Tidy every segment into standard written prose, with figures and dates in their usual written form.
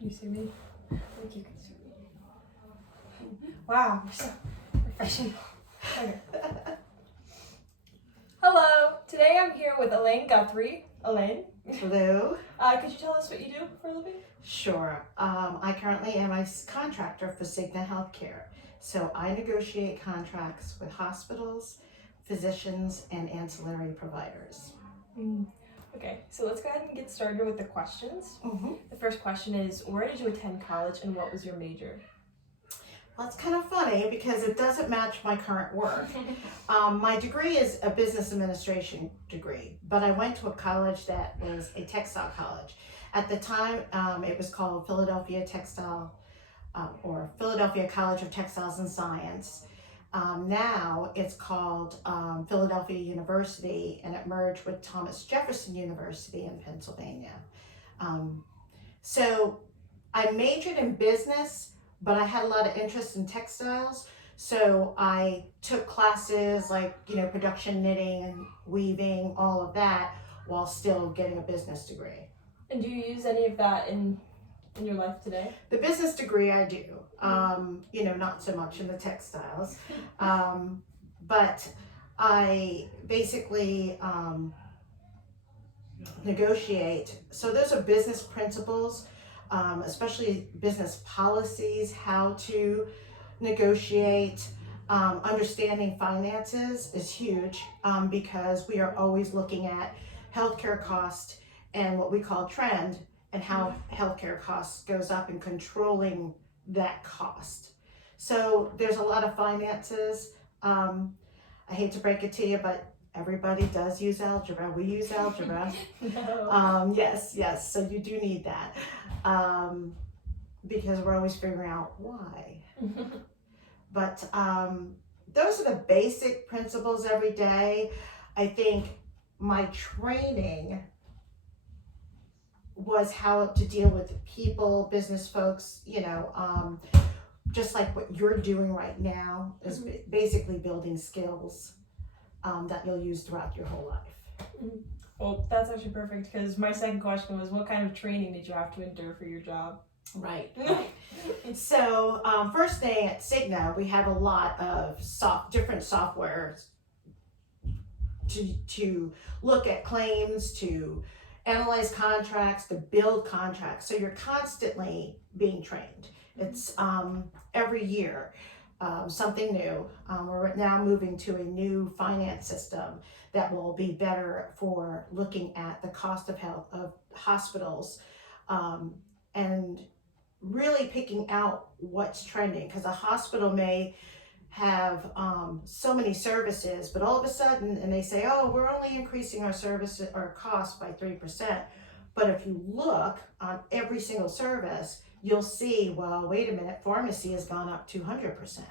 Can you see me? I think you can see me. Wow, you're so refreshing. Okay. Hello. Today I'm here with Elaine Guthrie. Elaine. Hello. Could you tell us what you do for a living? Sure. I currently am a contractor for Cigna Healthcare. So I negotiate contracts with hospitals, physicians, and ancillary providers. Okay, so let's go ahead and get started with the questions. Mm-hmm. The first question is, where did you attend college and what was your major? Well, it's kind of funny because it doesn't match my current work. My degree is a business administration degree, but I went to a college that was a textile college. At the time, it was called Philadelphia Textile or Philadelphia College of Textiles and Science. Now it's called Philadelphia University, and it merged with Thomas Jefferson University in Pennsylvania. So I majored in business, but I had a lot of interest in textiles. So I took classes like, production knitting and weaving, all of that, while still getting a business degree. And do you use any of that in your life today? The business degree I do, not so much in the textiles, but I basically negotiate. So those are business principles, especially business policies, how to negotiate. Understanding finances is huge because we are always looking at healthcare cost and what we call trend, and how healthcare costs goes up and controlling that cost. So there's a lot of finances. I hate to break it to you, but everybody does use algebra. We use algebra. No. Yes. So you do need that because we're always figuring out why. But those are the basic principles every day. I think my training was how to deal with people, business folks, just like what you're doing right now is basically building skills that you'll use throughout your whole life. Well, that's actually perfect because my second question was, what kind of training did you have to endure for your job? Right. So first thing at Cigna, we have a lot of different softwares to look at claims, to analyze contracts, to build contracts. So you're constantly being trained. It's every year something new. We're now moving to a new finance system that will be better for looking at the cost of health of hospitals and really picking out what's trending, because a hospital may have so many services, but all of a sudden, and they say, oh, we're only increasing our service or cost by 3%. But if you look on every single service, you'll see, well, wait a minute, pharmacy has gone up 200%.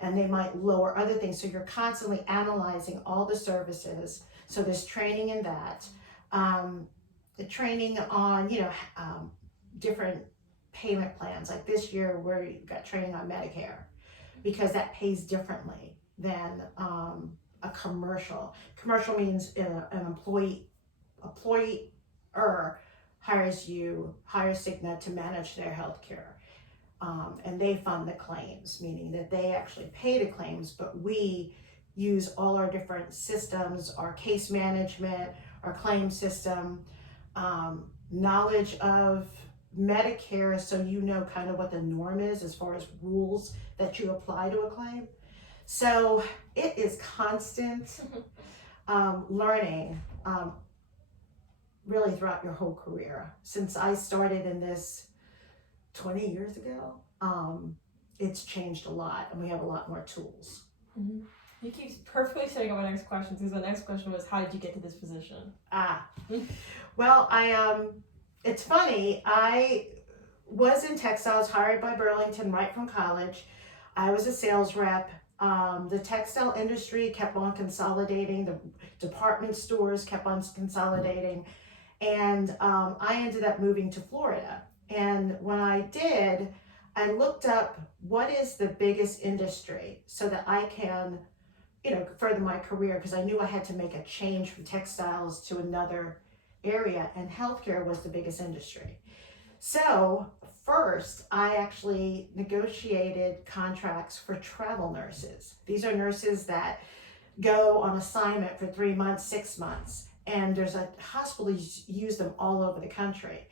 And they might lower other things. So you're constantly analyzing all the services. So there's training in that. The training on, different payment plans. Like this year, we got training on Medicare, because that pays differently than a commercial. Commercial means an employer hires Cigna to manage their health care. And they fund the claims, meaning that they actually pay the claims, but we use all our different systems, our case management, our claim system, knowledge of Medicare, so you know kind of what the norm is as far as rules that you apply to a claim. So it is constant learning really throughout your whole career. Since I started in this 20 years ago, it's changed a lot, and we have a lot more tools. You keep perfectly setting up my next question, because the next question was, how did you get to this position? Well, it's funny, I was in textiles, hired by Burlington right from college. I was a sales rep. The textile industry kept on consolidating, the department stores kept on consolidating, and I ended up moving to Florida. And when I did, I looked up what is the biggest industry so that I can, further my career, because I knew I had to make a change from textiles to another area, and healthcare was the biggest industry. So first, I actually negotiated contracts for travel nurses. These are nurses that go on assignment for 3 months, 6 months, and there's a hospitals use them all over the country.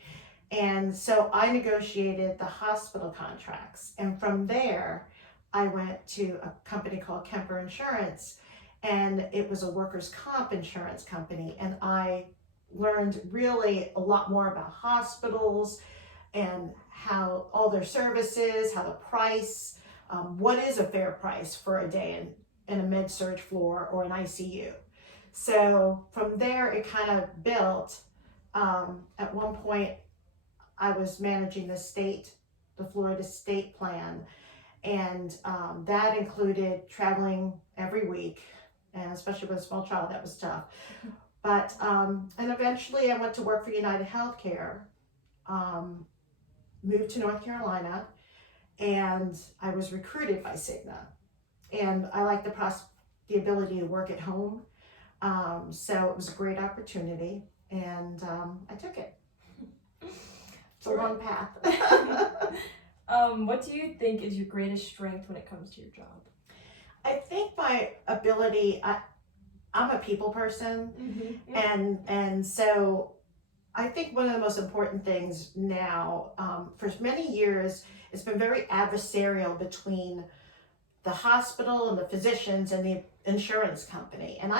And so I negotiated the hospital contracts, and from there, I went to a company called Kemper Insurance, and it was a workers' comp insurance company, and I learned really a lot more about hospitals and how all their services, how the price, what is a fair price for a day in a med-surg floor or an ICU. So from there, it kind of built. At one point, I was managing the Florida state plan, and that included traveling every week, and especially with a small child, that was tough. But and eventually, I went to work for United Healthcare. Moved to North Carolina, and I was recruited by Cigna, and I liked the ability to work at home. So it was a great opportunity, and I took it. It's a long path. What do you think is your greatest strength when it comes to your job? I think my ability. I'm a people person, and so I think one of the most important things now, for many years, it's been very adversarial between the hospital and the physicians and the insurance company. And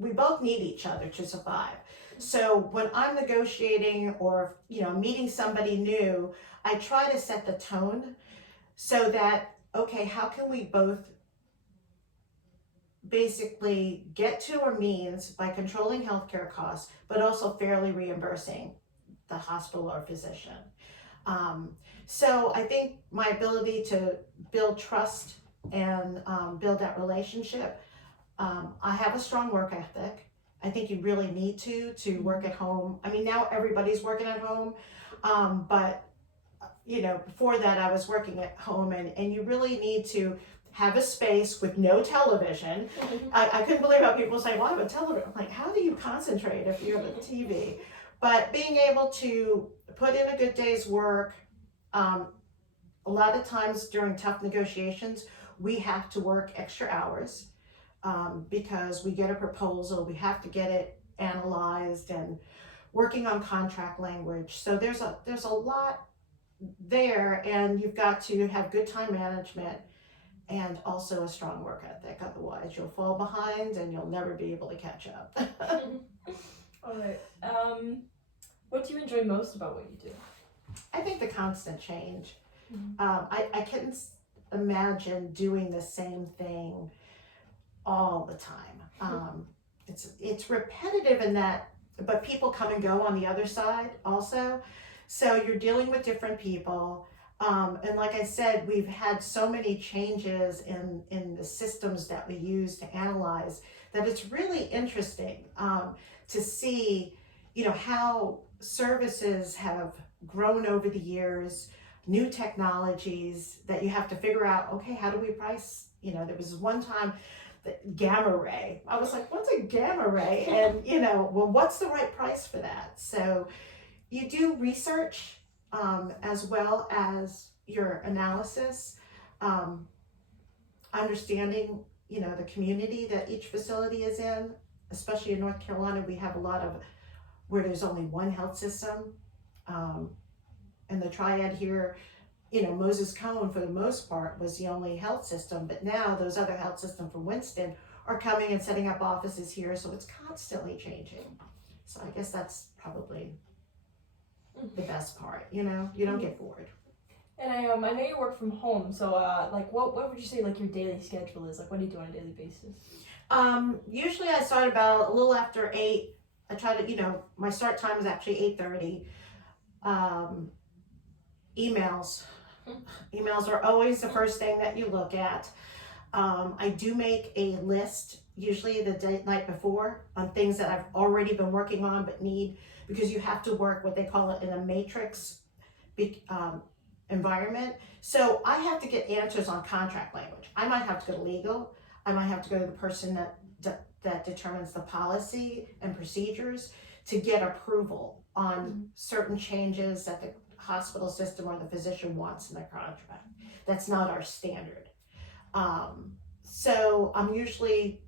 we both need each other to survive. So when I'm negotiating or, meeting somebody new, I try to set the tone so that, okay, how can we both basically get to our means by controlling healthcare costs, but also fairly reimbursing the hospital or physician. So I think my ability to build trust and build that relationship. I have a strong work ethic. I think you really need to work at home. I mean, now everybody's working at home, but before that I was working at home, and you really need to have a space with no television. I couldn't believe how people say, well, I have a television. I'm like, how do you concentrate if you have a TV? But being able to put in a good day's work, a lot of times during tough negotiations, we have to work extra hours because we get a proposal, we have to get it analyzed and working on contract language. So there's a lot there, and you've got to have good time management and also a strong work ethic. Otherwise, you'll fall behind and you'll never be able to catch up. All right. What do you enjoy most about what you do? I think the constant change. I couldn't imagine doing the same thing all the time. It's repetitive in that, but people come and go on the other side also. So you're dealing with different people. And like I said, we've had so many changes in the systems that we use to analyze that it's really interesting to see, how services have grown over the years, new technologies that you have to figure out, okay, how do we price? There was one time that gamma ray. I was like, what's a gamma ray? And, well, what's the right price for that? So you do research as well as your analysis, understanding, the community that each facility is in. Especially in North Carolina, we have a lot of where there's only one health system. And the triad here, Moses Cone for the most part was the only health system, but now those other health systems from Winston are coming and setting up offices here, so it's constantly changing. So I guess that's probably the best part, you don't get bored. And I know you work from home, so what would you say your daily schedule is? What do you do on a daily basis? Usually I start about a little after 8. I try to, my start time is actually 8:30. Emails are always the first thing that you look at. I do make a list usually the night before on things that I've already been working on but need, because you have to work what they call it in a matrix environment. So I have to get answers on contract language. I might have to go to legal. I might have to go to the person that determines the policy and procedures to get approval on certain changes that the hospital system or the physician wants in their contract. That's not our standard. So I'm usually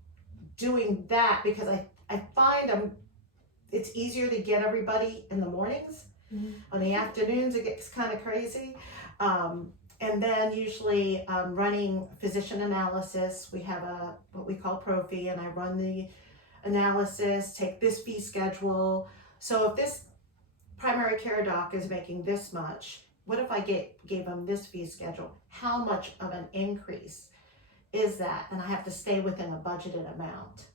doing that because I find it's easier to get everybody in the mornings. On the afternoons, it gets kind of crazy. And then usually running physician analysis. We have what we call Profi, and I run the analysis, take this fee schedule. So if this primary care doc is making this much, what if I gave them this fee schedule? How much of an increase is that? And I have to stay within a budgeted amount.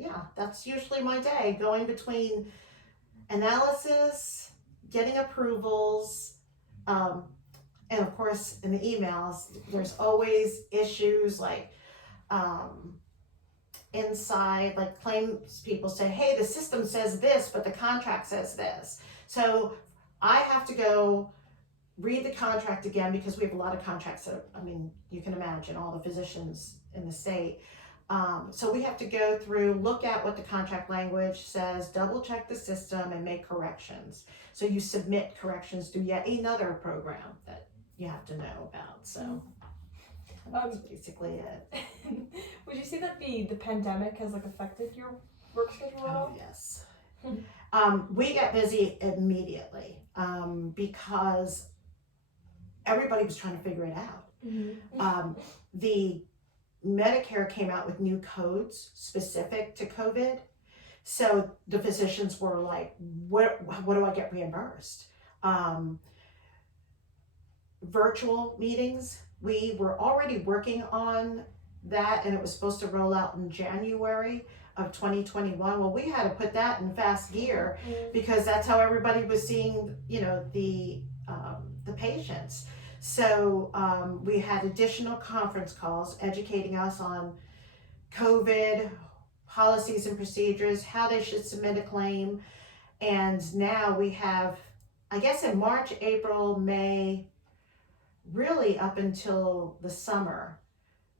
Yeah, that's usually my day, going between analysis, getting approvals, and of course in the emails, there's always issues like inside, like claims people say, hey, the system says this, but the contract says this. So I have to go read the contract again because we have a lot of contracts that, you can imagine all the physicians in the state. So we have to go through, look at what the contract language says, double check the system, and make corrections. So you submit corrections to yet another program that you have to know about. So that's basically it. Would you say that the pandemic has affected your work schedule at all? Oh, yes. We got busy immediately because everybody was trying to figure it out. The Medicare came out with new codes specific to COVID. So the physicians were like, what do I get reimbursed? Virtual meetings, we were already working on that, and it was supposed to roll out in January of 2021. Well, we had to put that in fast gear because that's how everybody was seeing, the patients. So we had additional conference calls educating us on COVID policies and procedures, how they should submit a claim. And now we have, I guess in March, April, May, really up until the summer,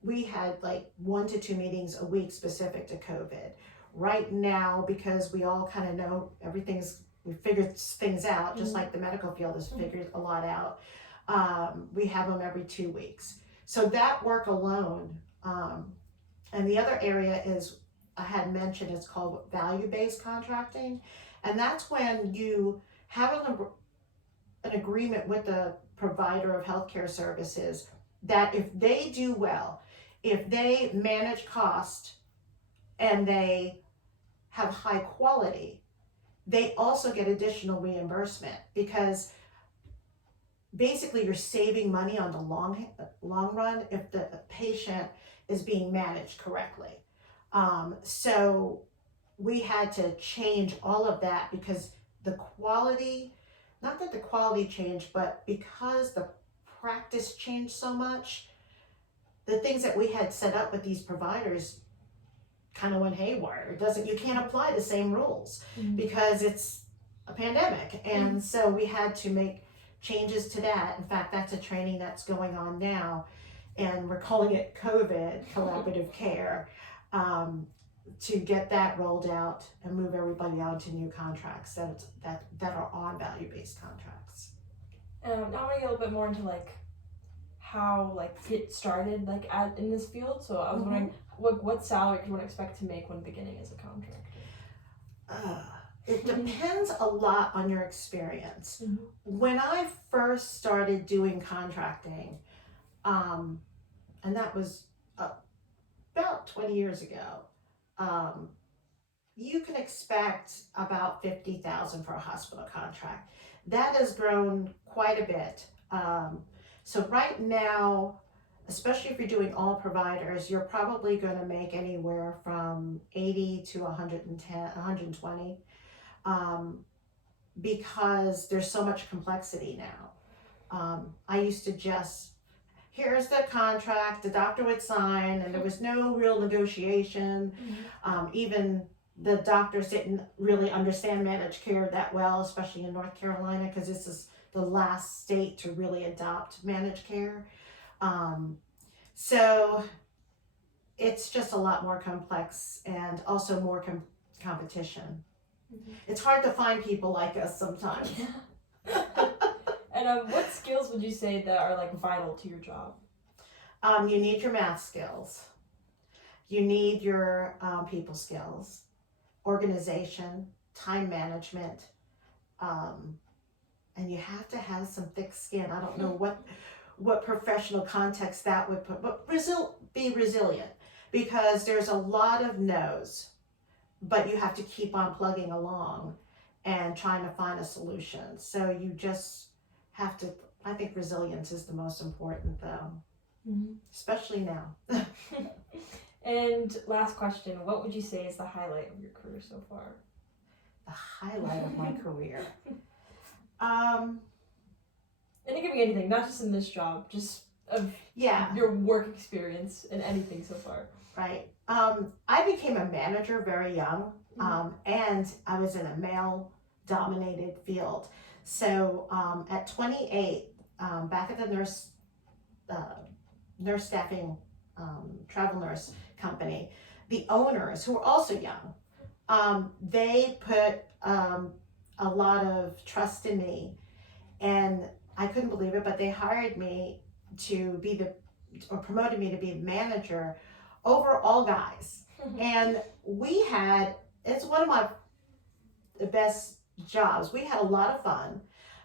we had 1 to 2 meetings a week specific to COVID. Right now, because we all kind of know we figured things out, just like the medical field has figured a lot out. We have them every 2 weeks. So that work alone, and the other area is, I had mentioned, it's called value-based contracting. And that's when you have an agreement with the provider of healthcare services that if they do well, if they manage cost and they have high quality, they also get additional reimbursement, because basically you're saving money on the long run if the patient is being managed correctly. So we had to change all of that because the quality, not that the quality changed, but because the practice changed so much, the things that we had set up with these providers kind of went haywire. You can't apply the same rules because it's a pandemic. And so we had to make changes to that. In fact, that's a training that's going on now, and we're calling it COVID Collaborative Care, to get that rolled out and move everybody out to new contracts that are on value-based contracts. Now I want to get a little bit more into how get started in this field. So I was wondering what salary do you want to expect to make when beginning as a contractor? It depends a lot on your experience. When I first started doing contracting, and that was about 20 years ago, you can expect about $50,000 for a hospital contract. That has grown quite a bit. So right now, especially if you're doing all providers, you're probably going to make anywhere from 80 to 110, 120, because there's so much complexity now. I used to just, here's the contract, the doctor would sign, and there was no real negotiation. Even the doctors didn't really understand managed care that well, especially in North Carolina, because this is the last state to really adopt managed care. So it's just a lot more complex, and also more competition. It's hard to find people like us sometimes. And what skills would you say that are like vital to your job? You need your math skills. You need your people skills, organization, time management, and you have to have some thick skin. I don't know what professional context that would put, but be resilient, because there's a lot of no's, but you have to keep on plugging along and trying to find a solution. So you just have to, I think resilience is the most important though, especially now. And last question, what would you say is the highlight of your career so far? The highlight of my career. And it can be anything, not just in this job, just of your work experience and anything so far. Right. I became a manager very young, and I was in a male-dominated field. So at 28, back at the nurse staffing travel nurse company, the owners, who were also young, they put a lot of trust in me, and I couldn't believe it, but they hired me to be promoted me to be the manager over all guys. And it's one of my best jobs. We had a lot of fun.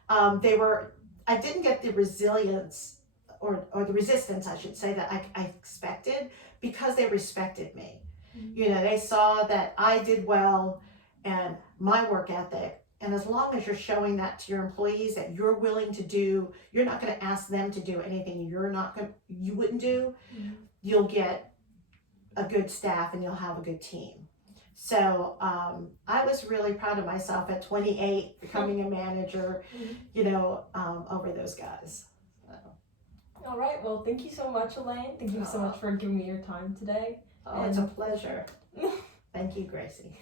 I didn't get the resilience or the resistance, I should say, that I expected, because they respected me. You know, they saw that I did well and my work ethic. And as long as you're showing that to your employees, that you're willing to do, you're not going to ask them to do anything you wouldn't do, you'll get a good staff and you'll have a good team. So I was really proud of myself at 28, becoming a manager, over those guys. All right. Well, thank you so much, Elaine. Thank you so much for giving me your time today. Oh, it's a pleasure. Thank you, Gracie.